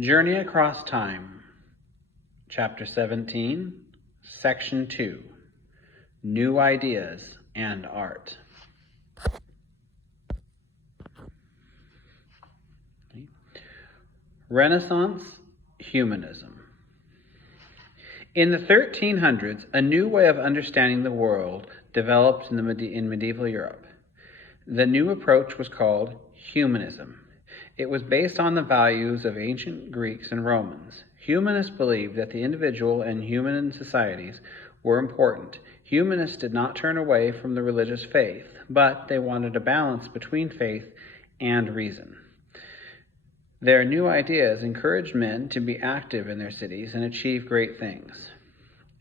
Journey Across Time, Chapter 17, Section 2, New Ideas and Art. Renaissance Humanism. In the 1300s, a new way of understanding the world developed in medieval Europe. The new approach was called humanism. It was based on the values of ancient Greeks and Romans. Humanists believed that the individual and human societies were important. Humanists did not turn away from the religious faith, but they wanted a balance between faith and reason. Their new ideas encouraged men to be active in their cities and achieve great things.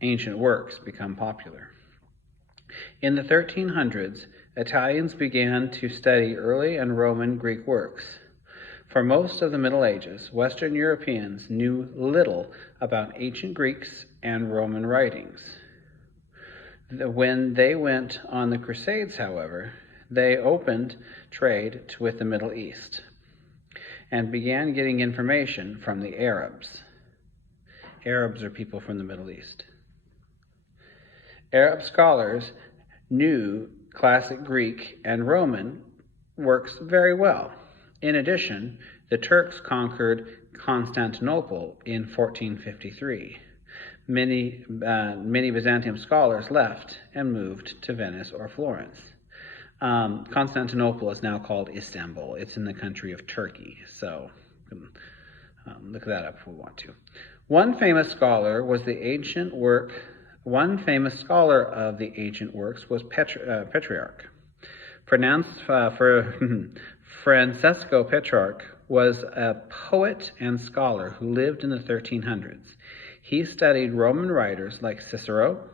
Ancient works become popular. In the 1300s, Italians began to study early and Roman Greek works. For most of the Middle Ages, Western Europeans knew little about ancient Greeks and Roman writings. When they went on the Crusades, however, they opened trade with the Middle East and began getting information from the Arabs. Arabs are people from the Middle East. Arab scholars knew classic Greek and Roman works very well. In addition, the Turks conquered Constantinople in 1453. Many Byzantium scholars left and moved to Venice or Florence. Constantinople is now called Istanbul. It's in the country of Turkey, so look that up if we want to. One famous scholar of the ancient works was Petrarch. Francesco Petrarch was a poet and scholar who lived in the 1300s. He studied Roman writers like Cicero,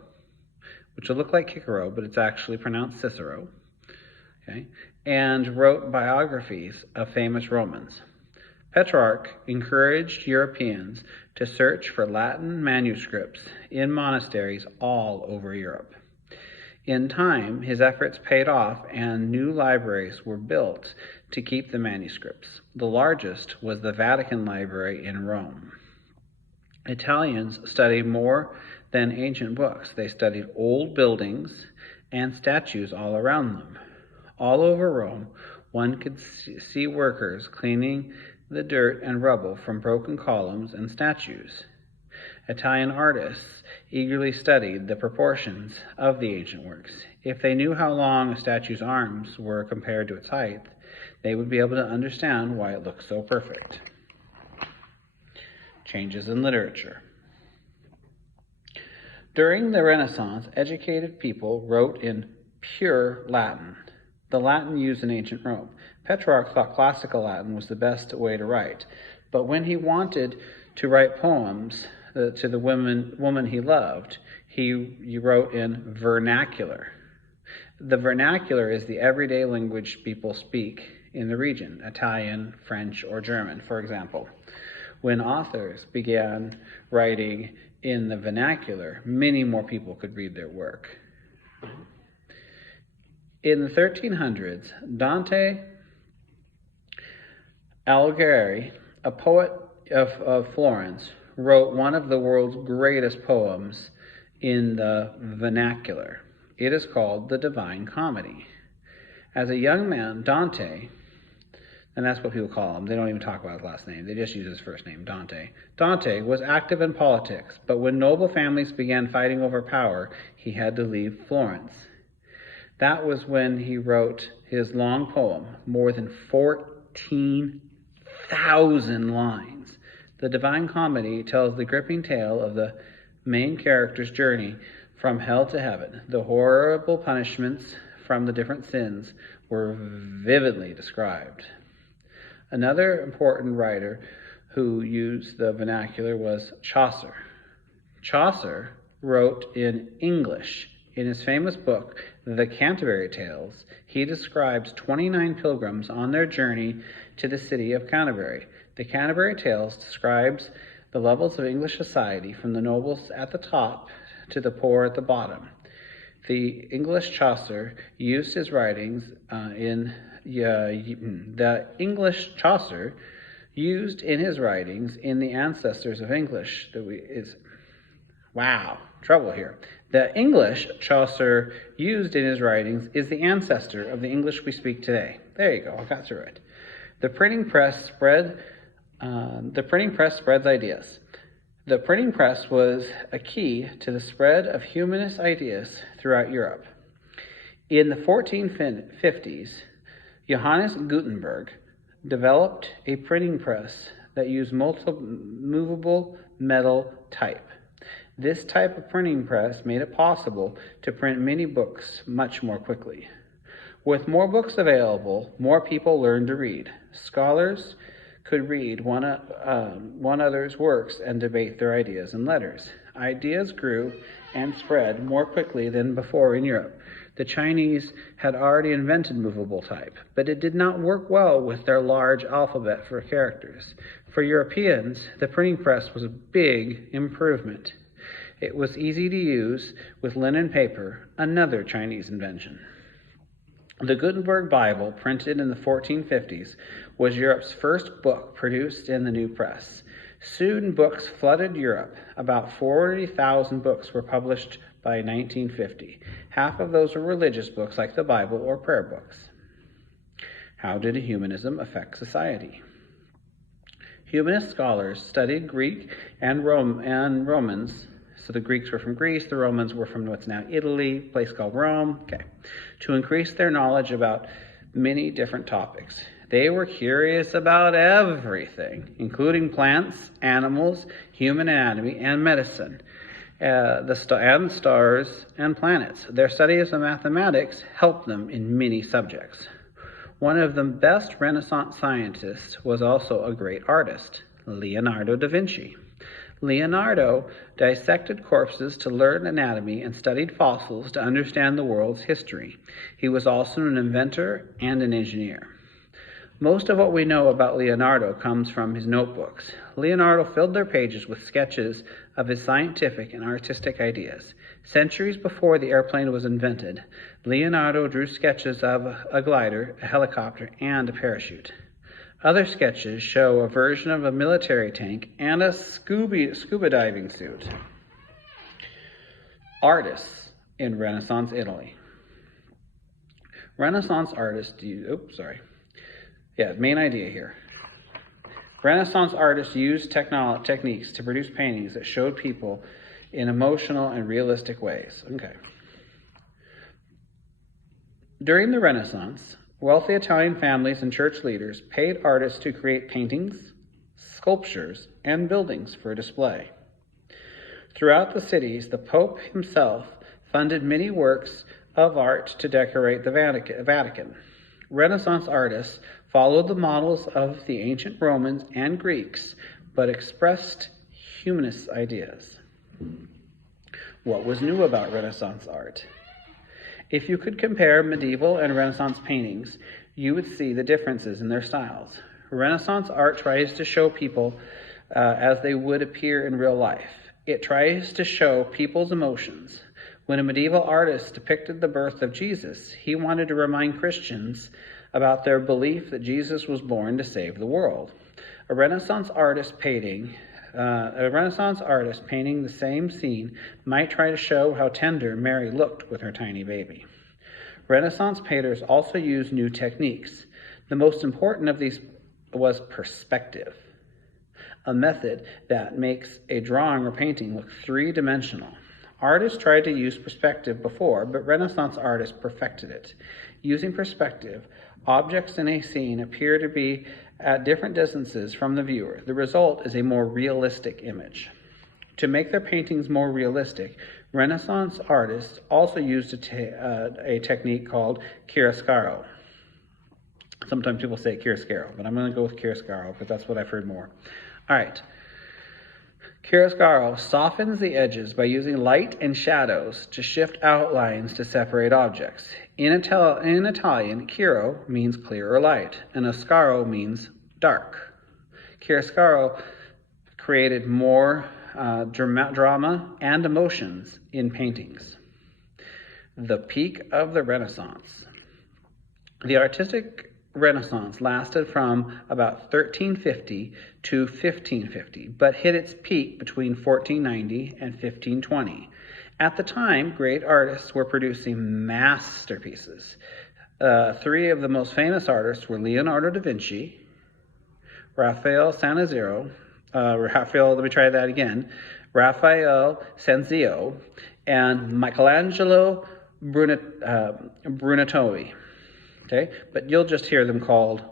which will look like Cicero, but it's actually pronounced Cicero, okay, and wrote biographies of famous Romans. Petrarch encouraged Europeans to search for Latin manuscripts in monasteries all over Europe. In time, his efforts paid off and new libraries were built to keep the manuscripts. The largest was the Vatican Library in Rome. Italians studied more than ancient books. They studied old buildings and statues all around them. All over Rome, one could see workers cleaning the dirt and rubble from broken columns and statues. Italian artists eagerly studied the proportions of the ancient works. If they knew how long a statue's arms were compared to its height, they would be able to understand why it looked so perfect. Changes in literature. During the Renaissance, educated people wrote in pure Latin, the Latin used in ancient Rome. Petrarch thought classical Latin was the best way to write, but when he wanted to write poems to the woman he loved, he wrote in vernacular. The vernacular is the everyday language people speak in the region, Italian, French, or German, for example. When authors began writing in the vernacular, many more people could read their work. In the 1300s, Dante Alighieri, a poet of Florence, wrote one of the world's greatest poems in the vernacular. It is called the Divine Comedy. As a young man, Dante, and that's what people call him, they don't even talk about his last name, they just use his first name, Dante. Dante was active in politics, but when noble families began fighting over power, he had to leave Florence. That was when he wrote his long poem, more than 14,000 lines. The Divine Comedy tells the gripping tale of the main character's journey from hell to heaven. The horrible punishments from the different sins were vividly described. Another important writer who used the vernacular was Chaucer. Chaucer wrote in English. In his famous book, The Canterbury Tales, he describes 29 pilgrims on their journey to the city of Canterbury. The Canterbury Tales describes the levels of English society from the nobles at the top to the poor at the bottom. The English Chaucer used his writings used in his writings in the ancestors of English trouble here. The English Chaucer used in his writings is the ancestor of the English we speak today. There you go, I got through it. The printing press spreads ideas. The printing press was a key to the spread of humanist ideas throughout Europe. In the 1450s, Johannes Gutenberg developed a printing press that used movable metal type. This type of printing press made it possible to print many books much more quickly. With more books available, more people learned to read. Scholars could read one another's works and debate their ideas in letters. Ideas grew and spread more quickly than before in Europe. The Chinese had already invented movable type, but it did not work well with their large alphabet for characters. For Europeans, the printing press was a big improvement. It was easy to use with linen paper, another Chinese invention. The Gutenberg Bible, printed in the 1450s, was Europe's first book produced in the new press. Soon books flooded Europe. About 40,000 books were published by 1950. Half of those were religious books like the Bible or prayer books. How did humanism affect society? Humanist scholars studied Greek and Romans. So the Greeks were from Greece, the Romans were from what's now Italy, a place called Rome, to increase their knowledge about many different topics. They were curious about everything, including plants, animals, human anatomy, and medicine, and stars and planets. Their studies of mathematics helped them in many subjects. One of the best Renaissance scientists was also a great artist, Leonardo da Vinci. Leonardo dissected corpses to learn anatomy and studied fossils to understand the world's history. He was also an inventor and an engineer. Most of what we know about Leonardo comes from his notebooks. Leonardo filled their pages with sketches of his scientific and artistic ideas. Centuries before the airplane was invented, Leonardo drew sketches of a glider, a helicopter, and a parachute. Other sketches show a version of a military tank and a scuba diving suit. Artists in Renaissance Italy. Renaissance artists main idea here. Renaissance artists used techniques to produce paintings that showed people in emotional and realistic ways. During the Renaissance, wealthy Italian families and church leaders paid artists to create paintings, sculptures, and buildings for display. Throughout the cities, the Pope himself funded many works of art to decorate the Vatican. Renaissance artists followed the models of the ancient Romans and Greeks, but expressed humanist ideas. What was new about Renaissance art? If you could compare medieval and Renaissance paintings, you would see the differences in their styles. Renaissance art tries to show people as they would appear in real life. It tries to show people's emotions. When a medieval artist depicted the birth of Jesus, he wanted to remind Christians about their belief that Jesus was born to save the world. A Renaissance artist painting the same scene might try to show how tender Mary looked with her tiny baby. Renaissance painters also used new techniques. The most important of these was perspective, a method that makes a drawing or painting look three-dimensional. Artists tried to use perspective before, but Renaissance artists perfected it. Using perspective, objects in a scene appear to be at different distances from the viewer. The result is a more realistic image. To make their paintings more realistic, Renaissance artists also used a technique called chiaroscuro. Sometimes people say chiaroscuro, but I'm going to go with chiaroscuro because that's what I've heard more. All right. Chiaroscuro softens the edges by using light and shadows to shift outlines to separate objects. In Italian, chiaro means clear or light, and oscuro means dark. Chiaroscuro created more drama and emotions in paintings. The peak of the Renaissance. The artistic Renaissance lasted from about 1350 to 1550, but hit its peak between 1490 and 1520. At the time, great artists were producing masterpieces. Three of the most famous artists were Leonardo da Vinci, Raphael Sanzio, Raphael Sanzio, and Michelangelo Brunelleschi. Okay, but you'll just hear them called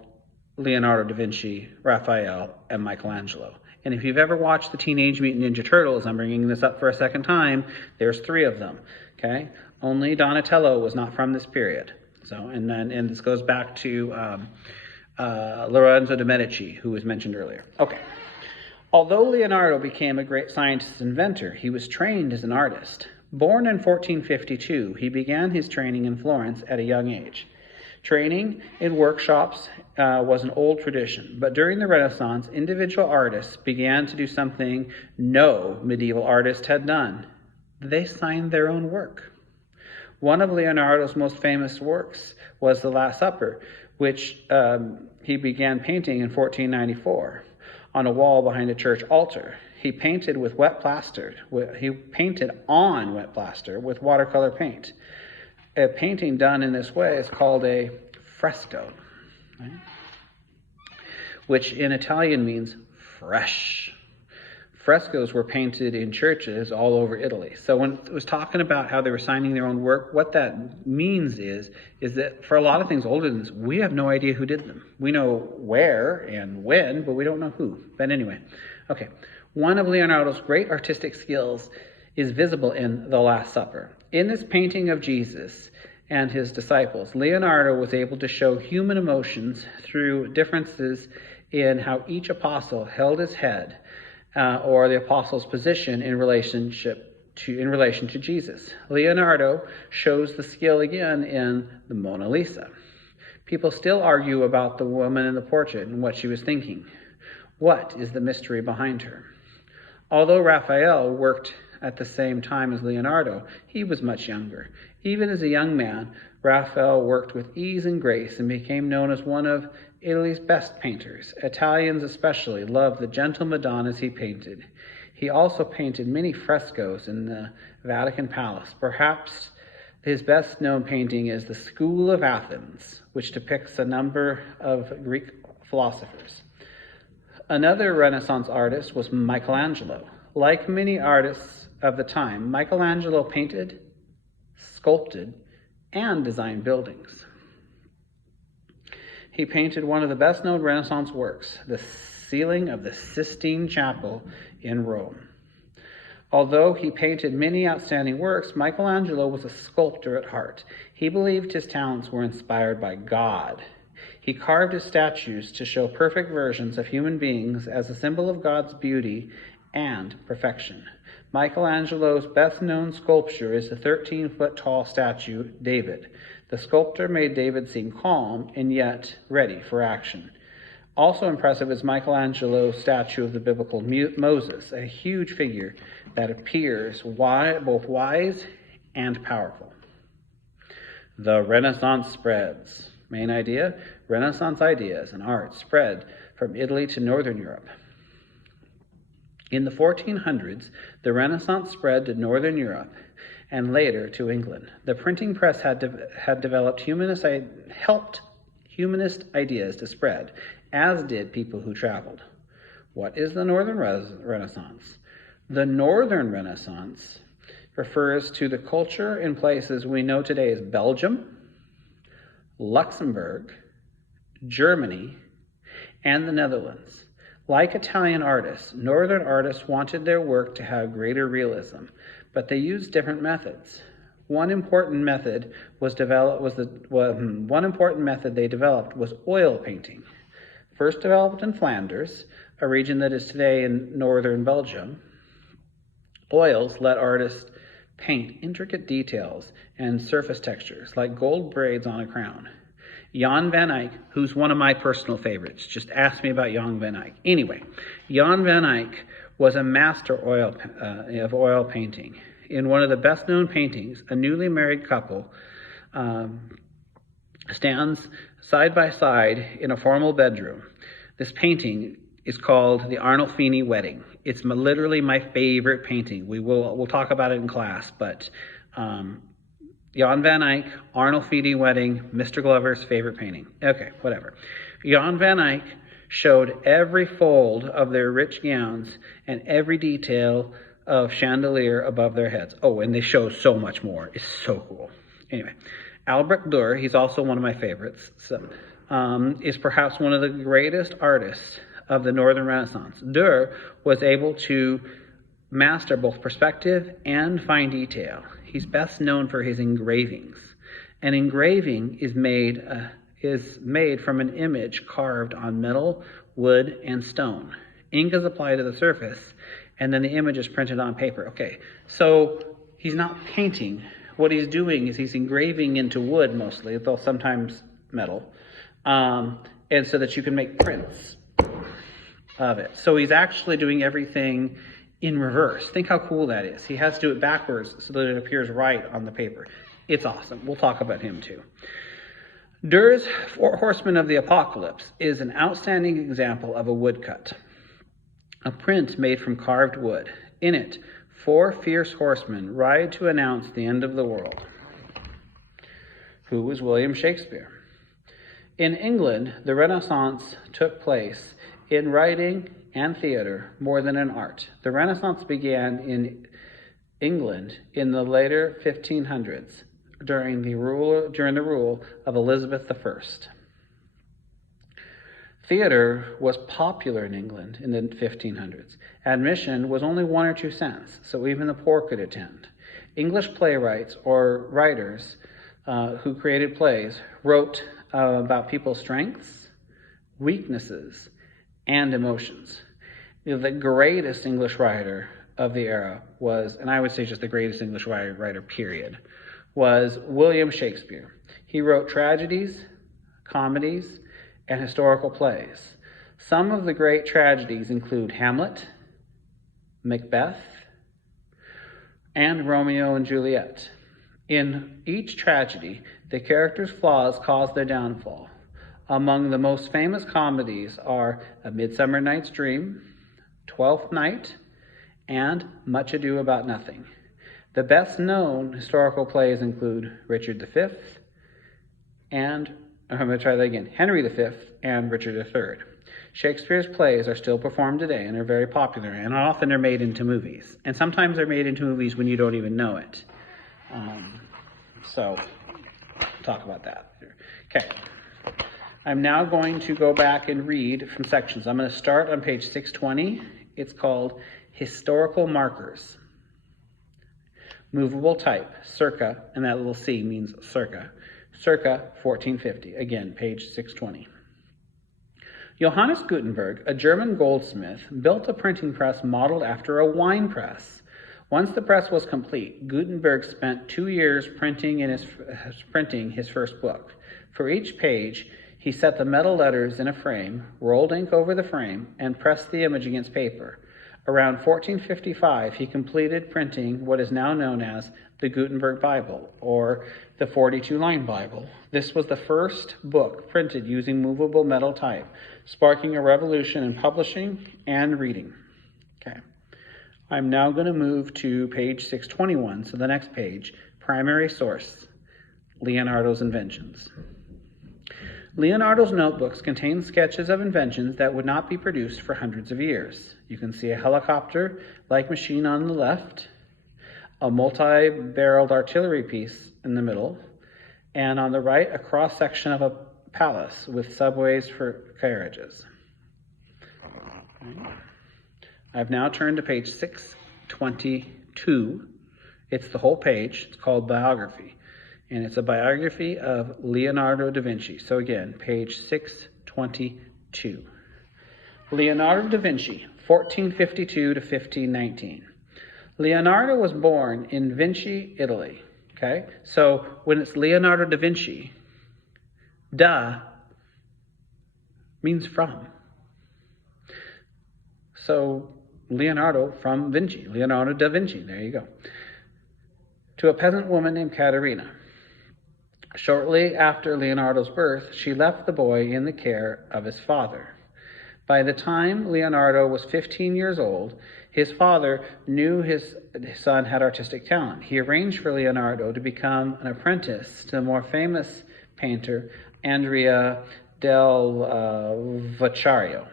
Leonardo da Vinci, Raphael, and Michelangelo. And if you've ever watched the Teenage Mutant Ninja Turtles, I'm bringing this up for a second time, there's three of them. Okay, only Donatello was not from this period. So, and this goes back to Lorenzo de Medici, who was mentioned earlier. Okay. Although Leonardo became a great scientist and inventor, he was trained as an artist. Born in 1452, he began his training in Florence at a young age. Training in workshops was an old tradition, but during the Renaissance, individual artists began to do something no medieval artist had done. They signed their own work. One of Leonardo's most famous works was The Last Supper, which he began painting in 1494 on a wall behind a church altar. He painted with wet plaster. He painted on wet plaster with watercolor paint. A painting done in this way is called a fresco, right? Which in Italian means fresh. Frescoes were painted in churches all over Italy. So when it was talking about how they were signing their own work, what that means is that for a lot of things older than this, we have no idea who did them. We know where and when, but we don't know who. But anyway, okay. One of Leonardo's great artistic skills is visible in The Last Supper. In this painting of Jesus and his disciples, Leonardo was able to show human emotions through differences in how each apostle held his head, or the apostle's position in relation to Jesus. Leonardo shows the skill again in the Mona Lisa. People still argue about the woman in the portrait and what she was thinking. What is the mystery behind her? Although Raphael worked at the same time as Leonardo, he was much younger. Even as a young man, Raphael worked with ease and grace and became known as one of Italy's best painters. Italians especially loved the gentle Madonnas he painted. He also painted many frescoes in the Vatican Palace. Perhaps his best known painting is The School of Athens, which depicts a number of Greek philosophers. Another Renaissance artist was Michelangelo. Like many artists of the time, Michelangelo painted, sculpted, and designed buildings. He painted one of the best-known Renaissance works, the ceiling of the Sistine Chapel in Rome. Although he painted many outstanding works, Michelangelo was a sculptor at heart. He believed his talents were inspired by God. He carved his statues to show perfect versions of human beings as a symbol of God's beauty and perfection. Michelangelo's best-known sculpture is the 13-foot-tall statue, David. The sculptor made David seem calm and yet ready for action. Also impressive is Michelangelo's statue of the biblical Moses, a huge figure that appears both wise and powerful. The Renaissance spreads. Main idea, Renaissance ideas and art spread from Italy to Northern Europe. In the 1400s, the Renaissance spread to Northern Europe and later to England. The printing press had developed helped humanist ideas to spread, as did people who traveled. What is the Northern Renaissance? The Northern Renaissance refers to the culture in places we know today as Belgium, Luxembourg, Germany, and the Netherlands. Like Italian artists, Northern artists wanted their work to have greater realism, but they used different methods. One important method they developed was oil painting. First developed in Flanders, a region that is today in northern Belgium, oils let artists paint intricate details and surface textures, like gold braids on a crown. Jan van Eyck, who's one of my personal favorites. Just ask me about Jan van Eyck. Anyway, Jan van Eyck was a master of oil painting. In one of the best-known paintings, a newly married couple stands side by side in a formal bedroom. This painting is called the Arnolfini Wedding. It's literally my favorite painting. We'll talk about it in class, but Jan van Eyck, Arnolfini Wedding, Mr. Glover's favorite painting. Okay, whatever. Jan van Eyck showed every fold of their rich gowns and every detail of chandelier above their heads. Oh, and they show so much more. It's so cool. Anyway, Albrecht Dürer, he's also one of my favorites, is perhaps one of the greatest artists of the Northern Renaissance. Dürer was able to master both perspective and fine detail. He's best known for his engravings. An engraving is made from an image carved on metal, wood, and stone. Ink is applied to the surface, and then the image is printed on paper. Okay, so he's not painting. What he's doing is he's engraving into wood mostly, though sometimes metal, and so that you can make prints of it. So he's actually doing everything in reverse. Think how cool that is. He has to do it backwards so that it appears right on the paper. It's awesome. We'll talk about him too. Dürer's Four Horsemen of the Apocalypse is an outstanding example of a woodcut, a print made from carved wood. In it, 4 fierce horsemen ride to announce the end of the world. Who was William Shakespeare? In England, the Renaissance took place in writing and theater more than in art. The Renaissance began in England in the later 1500s during the rule of Elizabeth I. Theater was popular in England in the 1500s. Admission was only 1 or 2 cents, so even the poor could attend. English playwrights or writers who created plays wrote about people's strengths, weaknesses, and emotions. The greatest English writer of the era was, and I would say just the greatest English writer, period, was William Shakespeare. He wrote tragedies, comedies, and historical plays. Some of the great tragedies include Hamlet, Macbeth, and Romeo and Juliet. In each tragedy, the characters' flaws caused their downfall. Among the most famous comedies are A Midsummer Night's Dream, Twelfth Night, and Much Ado About Nothing. The best-known historical plays include Richard V Henry V and Richard III. Shakespeare's plays are still performed today and are very popular, and often are made into movies. And sometimes they're made into movies when you don't even know it. So, talk about that. Okay. I'm now going to go back and read from sections. I'm going to start on page 620. It's called Historical Markers. Movable type, circa, and that little C means circa. Circa 1450. Again, page 620. Johannes Gutenberg, a German goldsmith, built a printing press modeled after a wine press. Once the press was complete, Gutenberg spent 2 years printing his first book. For each page, he set the metal letters in a frame, rolled ink over the frame, and pressed the image against paper. Around 1455, he completed printing what is now known as the Gutenberg Bible, or the 42-line Bible. This was the first book printed using movable metal type, sparking a revolution in publishing and reading. Okay. I'm now going to move to page 621, so the next page, primary source, Leonardo's inventions. Leonardo's notebooks contain sketches of inventions that would not be produced for hundreds of years. You can see a helicopter-like machine on the left, a multi-barreled artillery piece in the middle, and on the right, a cross-section of a palace with subways for carriages. I've now turned to page 622. It's the whole page. It's called Biography. And it's a biography of Leonardo da Vinci. So again, page 622. Leonardo da Vinci, 1452 to 1519. Leonardo was born in Vinci, Italy. Okay? So when it's Leonardo da Vinci, da means from. So Leonardo from Vinci, Leonardo da Vinci, there you go. To a peasant woman named Caterina. Shortly after Leonardo's birth, she left the boy in the care of his father. By the time Leonardo was 15 years old, his father knew his son had artistic talent. He arranged for Leonardo to become an apprentice to the more famous painter Andrea del Vecchio.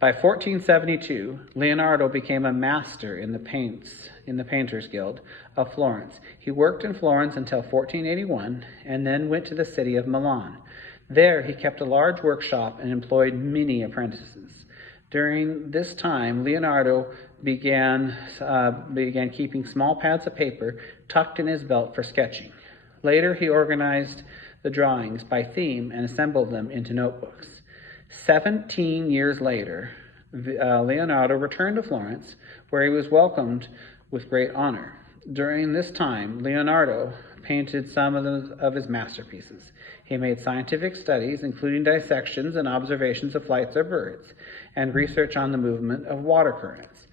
By 1472, Leonardo became a master in the Painters Guild of Florence. He worked in Florence until 1481 and then went to the city of Milan. There he kept a large workshop and employed many apprentices. During this time, Leonardo began keeping small pads of paper tucked in his belt for sketching. Later, he organized the drawings by theme and assembled them into notebooks. 17 years later, Leonardo returned to Florence, where he was welcomed with great honor. During this time, Leonardo painted some of his masterpieces. He made scientific studies, including dissections and observations of flights of birds, and research on the movement of water currents.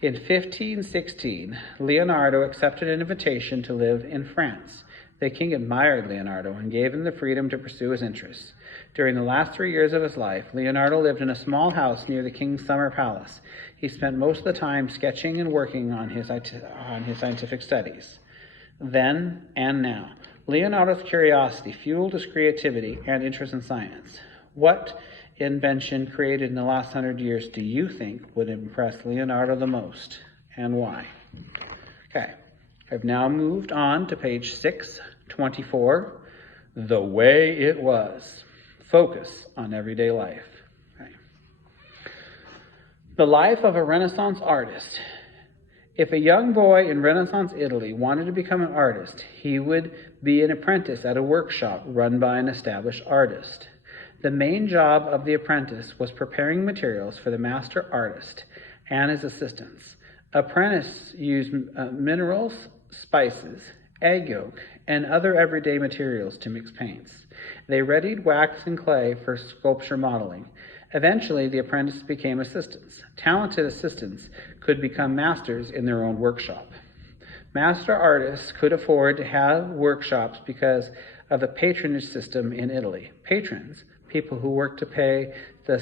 In 1516, Leonardo accepted an invitation to live in France. The king admired Leonardo and gave him the freedom to pursue his interests. During the last 3 years of his life, Leonardo lived in a small house near the king's summer palace. He spent most of the time sketching and working on his scientific studies. Then and now, Leonardo's curiosity fueled his creativity and interest in science. What invention created in the last 100 years do you think would impress Leonardo the most, and why? Okay, I've now moved on to page 624, The Way It Was. Focus on everyday life. Okay. The life of a Renaissance artist. If a young boy in Renaissance Italy wanted to become an artist, he would be an apprentice at a workshop run by an established artist. The main job of the apprentice was preparing materials for the master artist and his assistants. Apprentices used minerals, spices, egg yolk, and other everyday materials to mix paints. They readied wax and clay for sculpture modeling. Eventually, the apprentices became assistants. Talented assistants could become masters in their own workshop. Master artists could afford to have workshops because of the patronage system in Italy. Patrons, people who work to pay to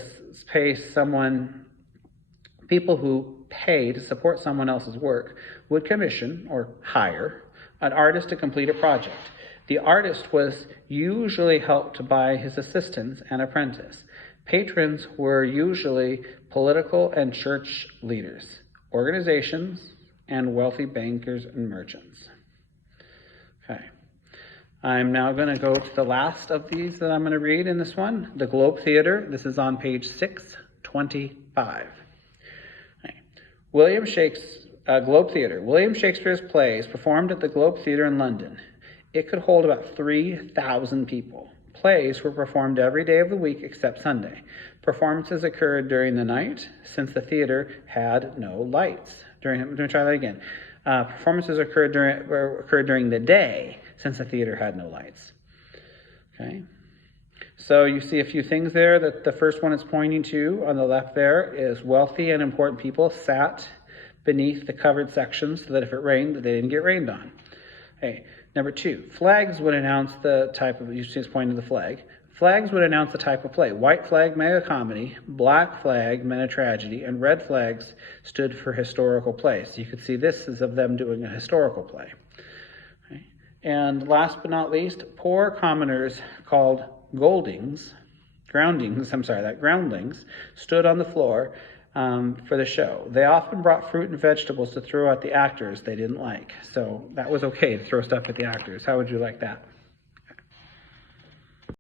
support someone else's work, would commission or hire an artist to complete a project. The artist was usually helped by his assistants and apprentice. Patrons were usually political and church leaders, organizations, and wealthy bankers and merchants. Okay. I'm now going to go to the last of these that I'm going to read in this one, the Globe Theatre. This is on page 625. Okay. Globe Theatre. William Shakespeare's plays performed at the Globe Theatre in London. It could hold about 3,000 people. Plays were performed every day of the week except Sunday. Performances occurred during the night, since the theater had no lights. Let me try that again. Performances occurred during the day, since the theater had no lights. Okay. So you see a few things there. That the first one it's pointing to on the left there is wealthy and important people sat beneath the covered sections so that if it rained, they didn't get rained on. Okay. Number 2, flags would announce the type of, you see it's pointing to the flag. Flags would announce the type of play. White flag meant a comedy, black flag meant a tragedy, and red flags stood for historical play. So you could see this is of them doing a historical play. Okay. And last but not least, poor commoners called groundlings stood on the floor for the show. They often brought fruit and vegetables to throw at the actors they didn't like. So that was okay to throw stuff at the actors. How would you like that?